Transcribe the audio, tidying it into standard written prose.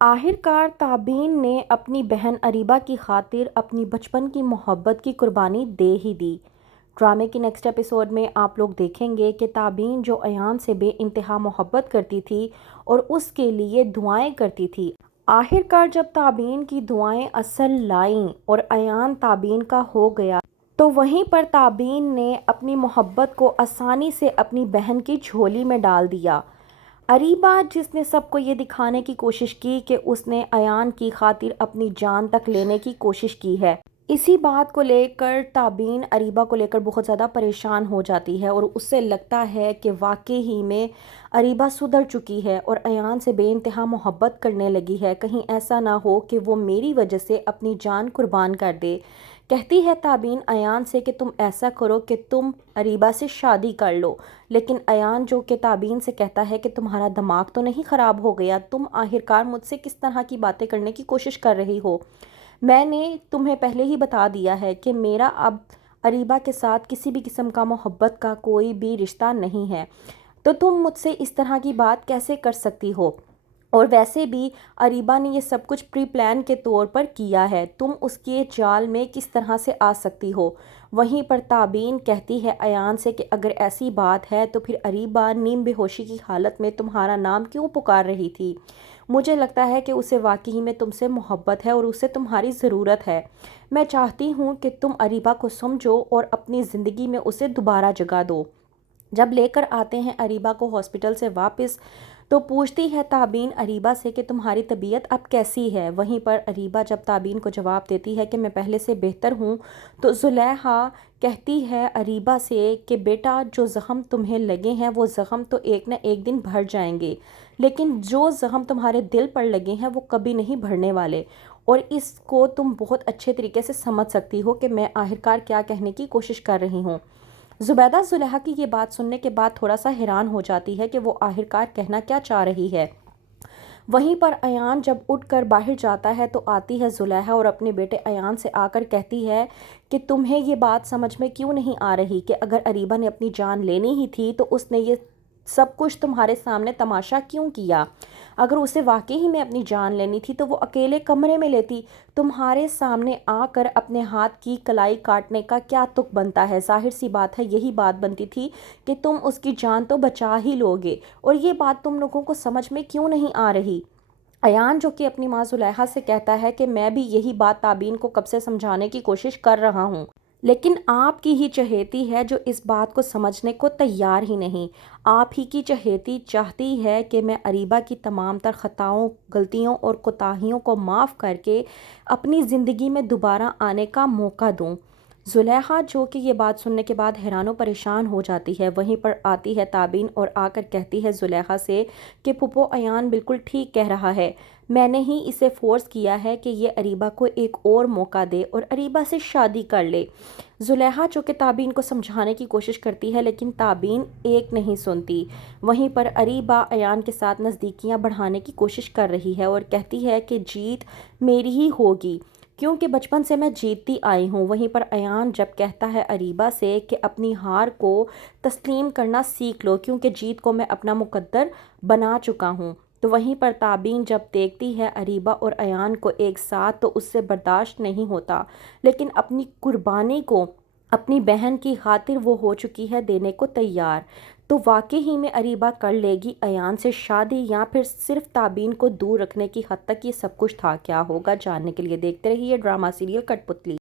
آخرکار تابین نے اپنی بہن اریبہ کی خاطر اپنی بچپن کی محبت کی قربانی دے ہی دی۔ ڈرامے کی نیکسٹ ایپیسوڈ میں آپ لوگ دیکھیں گے کہ تابین جو ایان سے بے انتہا محبت کرتی تھی اور اس کے لیے دعائیں کرتی تھی، آخرکار جب تابین کی دعائیں اثر لائیں اور ایان تابین کا ہو گیا تو وہیں پر تابین نے اپنی محبت کو آسانی سے اپنی بہن کی جھولی میں ڈال دیا۔ اریبہ جس نے سب کو یہ دکھانے کی کوشش کی کہ اس نے ایان کی خاطر اپنی جان تک لینے کی کوشش کی ہے، اسی بات کو لے کر تابین اریبہ کو لے کر بہت زیادہ پریشان ہو جاتی ہے اور اس سے لگتا ہے کہ واقعی ہی میں اریبہ سدھر چکی ہے اور ایان سے بے انتہا محبت کرنے لگی ہے، کہیں ایسا نہ ہو کہ وہ میری وجہ سے اپنی جان قربان کر دے۔ کہتی ہے تابین ایان سے کہ تم ایسا کرو کہ تم اریبہ سے شادی کر لو، لیکن ایان جو کہ تابین سے کہتا ہے کہ تمہارا دماغ تو نہیں خراب ہو گیا، تم آخرکار مجھ سے کس طرح کی باتیں کرنے کی کوشش کر رہی ہو؟ میں نے تمہیں پہلے ہی بتا دیا ہے کہ میرا اب اریبہ کے ساتھ کسی بھی قسم کا محبت کا کوئی بھی رشتہ نہیں ہے، تو تم مجھ سے اس طرح کی بات کیسے کر سکتی ہو؟ اور ویسے بھی اریبہ نے یہ سب کچھ پری پلان کے طور پر کیا ہے، تم اس کے جال میں کس طرح سے آ سکتی ہو؟ وہیں پر تابین کہتی ہے ایان سے کہ اگر ایسی بات ہے تو پھر اریبہ نیم بے ہوشی کی حالت میں تمہارا نام کیوں پکار رہی تھی؟ مجھے لگتا ہے کہ اسے واقعی میں تم سے محبت ہے اور اسے تمہاری ضرورت ہے۔ میں چاہتی ہوں کہ تم اریبہ کو سمجھو اور اپنی زندگی میں اسے دوبارہ جگہ دو۔ جب لے کر آتے ہیں اریبہ کو ہاسپٹل سے واپس تو پوچھتی ہے تابین اریبہ سے کہ تمہاری طبیعت اب کیسی ہے؟ وہیں پر اریبہ جب تابین کو جواب دیتی ہے کہ میں پہلے سے بہتر ہوں تو زلیخا کہتی ہے اریبہ سے کہ بیٹا جو زخم تمہیں لگے ہیں وہ زخم تو ایک نہ ایک دن بھر جائیں گے، لیکن جو زخم تمہارے دل پر لگے ہیں وہ کبھی نہیں بھرنے والے، اور اس کو تم بہت اچھے طریقے سے سمجھ سکتی ہو کہ میں آخرکار کیا کہنے کی کوشش کر رہی ہوں۔ زبیدہ زلیخا کی یہ بات سننے کے بعد تھوڑا سا حیران ہو جاتی ہے کہ وہ آخرکار کہنا کیا چاہ رہی ہے۔ وہیں پر ایان جب اٹھ کر باہر جاتا ہے تو آتی ہے زلیخا اور اپنے بیٹے ایان سے آ کر کہتی ہے کہ تمہیں یہ بات سمجھ میں کیوں نہیں آ رہی کہ اگر اریبہ نے اپنی جان لینی ہی تھی تو اس نے یہ سب کچھ تمہارے سامنے تماشا کیوں کیا؟ اگر اسے واقعی ہی میں اپنی جان لینی تھی تو وہ اکیلے کمرے میں لیتی، تمہارے سامنے آ کر اپنے ہاتھ کی کلائی کاٹنے کا کیا تک بنتا ہے؟ ظاہر سی بات ہے یہی بات بنتی تھی کہ تم اس کی جان تو بچا ہی لوگے، اور یہ بات تم لوگوں کو سمجھ میں کیوں نہیں آ رہی؟ ایان جو کہ اپنی ماں زلیخا سے کہتا ہے کہ میں بھی یہی بات تابین کو کب سے سمجھانے کی کوشش کر رہا ہوں، لیکن آپ کی ہی چہیتی ہے جو اس بات کو سمجھنے کو تیار ہی نہیں۔ آپ ہی کی چہیتی چاہتی ہے کہ میں اریبہ کی تمام تر خطاؤں، غلطیوں اور کوتاہیوں کو معاف کر کے اپنی زندگی میں دوبارہ آنے کا موقع دوں۔ زلیخا جو کہ یہ بات سننے کے بعد حیران و پریشان ہو جاتی ہے، وہیں پر آتی ہے تابین اور آ کر کہتی ہے زلیخا سے کہ پھپھو ایان بالکل ٹھیک کہہ رہا ہے، میں نے ہی اسے فورس کیا ہے کہ یہ اریبہ کو ایک اور موقع دے اور اریبہ سے شادی کر لے۔ زلیخا جو کہ تابین کو سمجھانے کی کوشش کرتی ہے لیکن تابین ایک نہیں سنتی۔ وہیں پر اریبہ ایان کے ساتھ نزدیکیاں بڑھانے کی کوشش کر رہی ہے اور کہتی ہے کہ جیت میری ہی ہوگی کیونکہ بچپن سے میں جیتتی آئی ہوں۔ وہیں پر ایان جب کہتا ہے اریبہ سے کہ اپنی ہار کو تسلیم کرنا سیکھ لو کیونکہ جیت کو میں اپنا مقدر بنا چکا ہوں، تو وہیں پر تابین جب دیکھتی ہے اریبہ اور ایان کو ایک ساتھ تو اس سے برداشت نہیں ہوتا، لیکن اپنی قربانی کو اپنی بہن کی خاطر وہ ہو چکی ہے دینے کو تیار۔ تو واقعی ہی میں اریبہ کر لے گی ایان سے شادی یا پھر صرف تابین کو دور رکھنے کی حد تک یہ سب کچھ تھا؟ کیا ہوگا جاننے کے لیے دیکھتے رہیے ڈرامہ سیریل کٹ پتلی۔